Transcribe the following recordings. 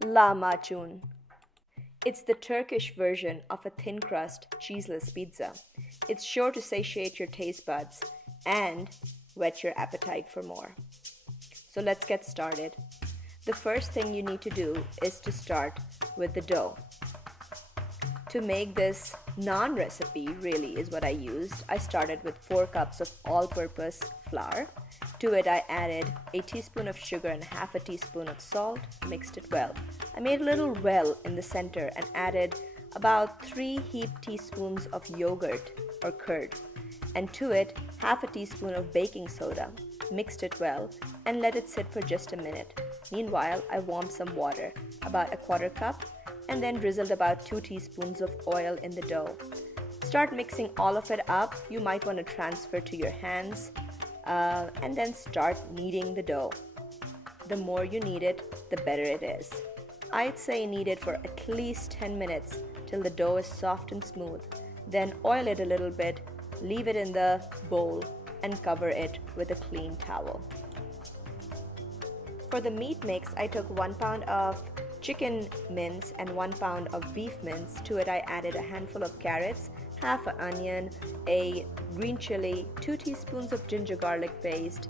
Lahmacun. It's the Turkish version of a thin crust, cheeseless pizza. It's sure to satiate your taste buds and whet your appetite for more. So let's get started. The first thing you need to do is to start with the dough. To make this naan recipe, really is what I used. I started with 4 cups of all-purpose flour. To it I added a teaspoon of sugar and half a teaspoon of salt, mixed it well. I made a little well in the center and added about 3 heaped teaspoons of yogurt or curd, and to it half a teaspoon of baking soda. Mixed it well and let it sit for just a minute. Meanwhile, I warmed some water, about a quarter cup, and then drizzled about 2 teaspoons of oil in the dough. Start mixing all of it up. You might want to transfer to your hands and then start kneading the dough. The more you knead it, the better it is. I'd say knead it for at least 10 minutes till the dough is soft and smooth. Then oil it a little bit, leave it in the bowl, and cover it with a clean towel. For the meat mix, I took 1 pound of chicken mince and 1 pound of beef mince. To it I added a handful of carrots, half an onion, a green chili, 2 teaspoons of ginger garlic paste,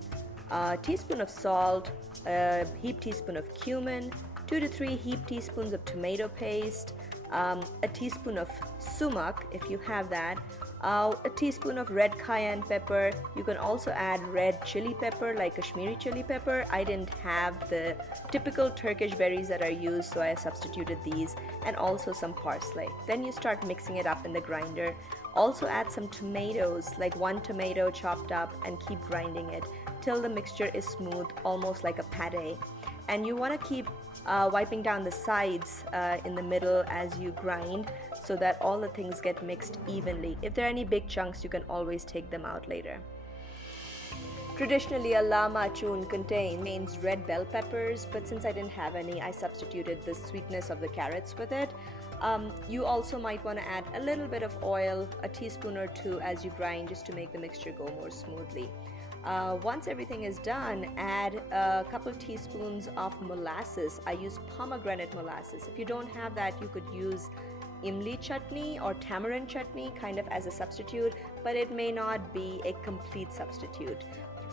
a teaspoon of salt, a heaped teaspoon of cumin, 2 to 3 heaped teaspoons of tomato paste, a teaspoon of sumac if you have that, a teaspoon of red cayenne pepper. You can also add red chili pepper like Kashmiri chili pepper. I didn't have the typical Turkish berries that are used, so I substituted these, and also some parsley. Then you start mixing it up in the grinder. Also add some tomatoes, like 1 tomato chopped up, and keep grinding it till the mixture is smooth, almost like a pate. And you want to keep wiping down the sides in the middle as you grind, so that all the things get mixed evenly. If there are any big chunks, you can always take them out later. Traditionally, a lahmacun contains red bell peppers, but since I didn't have any, I substituted the sweetness of the carrots with it. You also might want to add a little bit of oil, a teaspoon or 2 as you grind, just to make the mixture go more smoothly. Once everything is done, add a couple teaspoons of molasses. I use pomegranate molasses. If you don't have that, you could use imli chutney or tamarind chutney kind of as a substitute, but it may not be a complete substitute.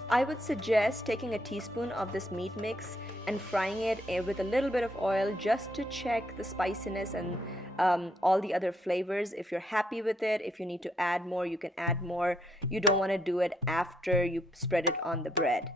I would suggest taking a teaspoon of this meat mix and frying it with a little bit of oil just to check the spiciness and all the other flavors. If you're happy with it, if you need to add more, you can add more. You don't want to do it after you spread it on the bread.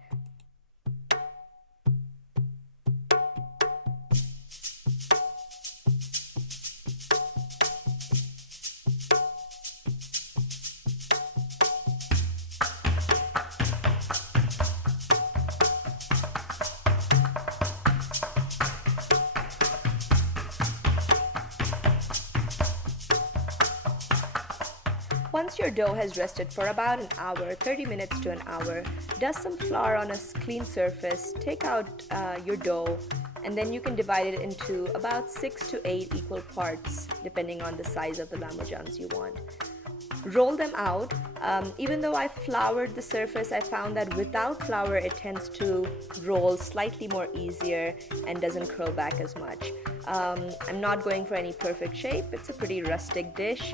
Once your dough has rested for about an hour, 30 minutes to an hour, dust some flour on a clean surface, take out your dough, and then you can divide it into about 6 to 8 equal parts depending on the size of the lahmacans you want. Roll them out. Even though I floured the surface, I found that without flour it tends to roll slightly more easier and doesn't curl back as much. I'm not going for any perfect shape. It's a pretty rustic dish,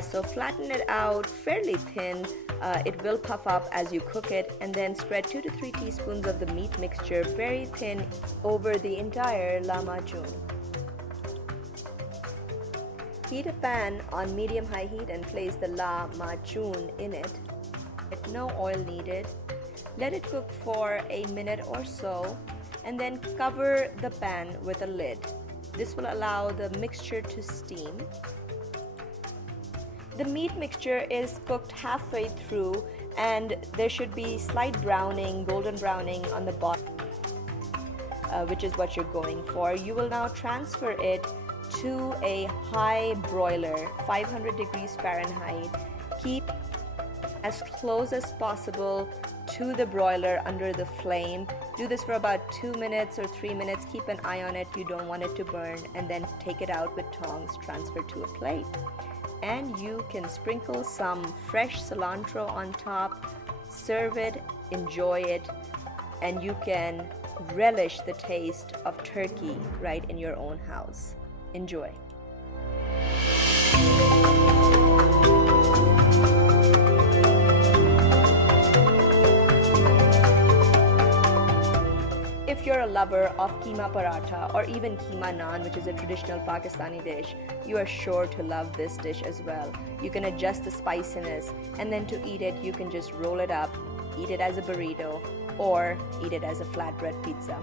so flatten it out fairly thin. It will puff up as you cook it, and then spread 2 to 3 teaspoons of the meat mixture very thin over the entire lahmacun. Heat a pan on medium-high heat and place the lahmacun in it. No oil needed. Let it cook for a minute or so, and then cover the pan with a lid. This will allow the mixture to steam. The meat mixture is cooked halfway through, and there should be slight browning, golden browning on the bottom, which is what you're going for. You will now transfer it to a high broiler, 500 degrees Fahrenheit. Keep as close as possible to the broiler under the flame. Do this for about 2 minutes or 3 minutes. Keep an eye on it. You don't want it to burn. And then take it out with tongs, transfer to a plate. And you can sprinkle some fresh cilantro on top, serve it, enjoy it, and you can relish the taste of turkey right in your own house. Enjoy. If you're a lover of keema paratha or even keema naan, which is a traditional Pakistani dish, you are sure to love this dish as well. You can adjust the spiciness, and then to eat it, you can just roll it up, eat it as a burrito, or eat it as a flatbread pizza.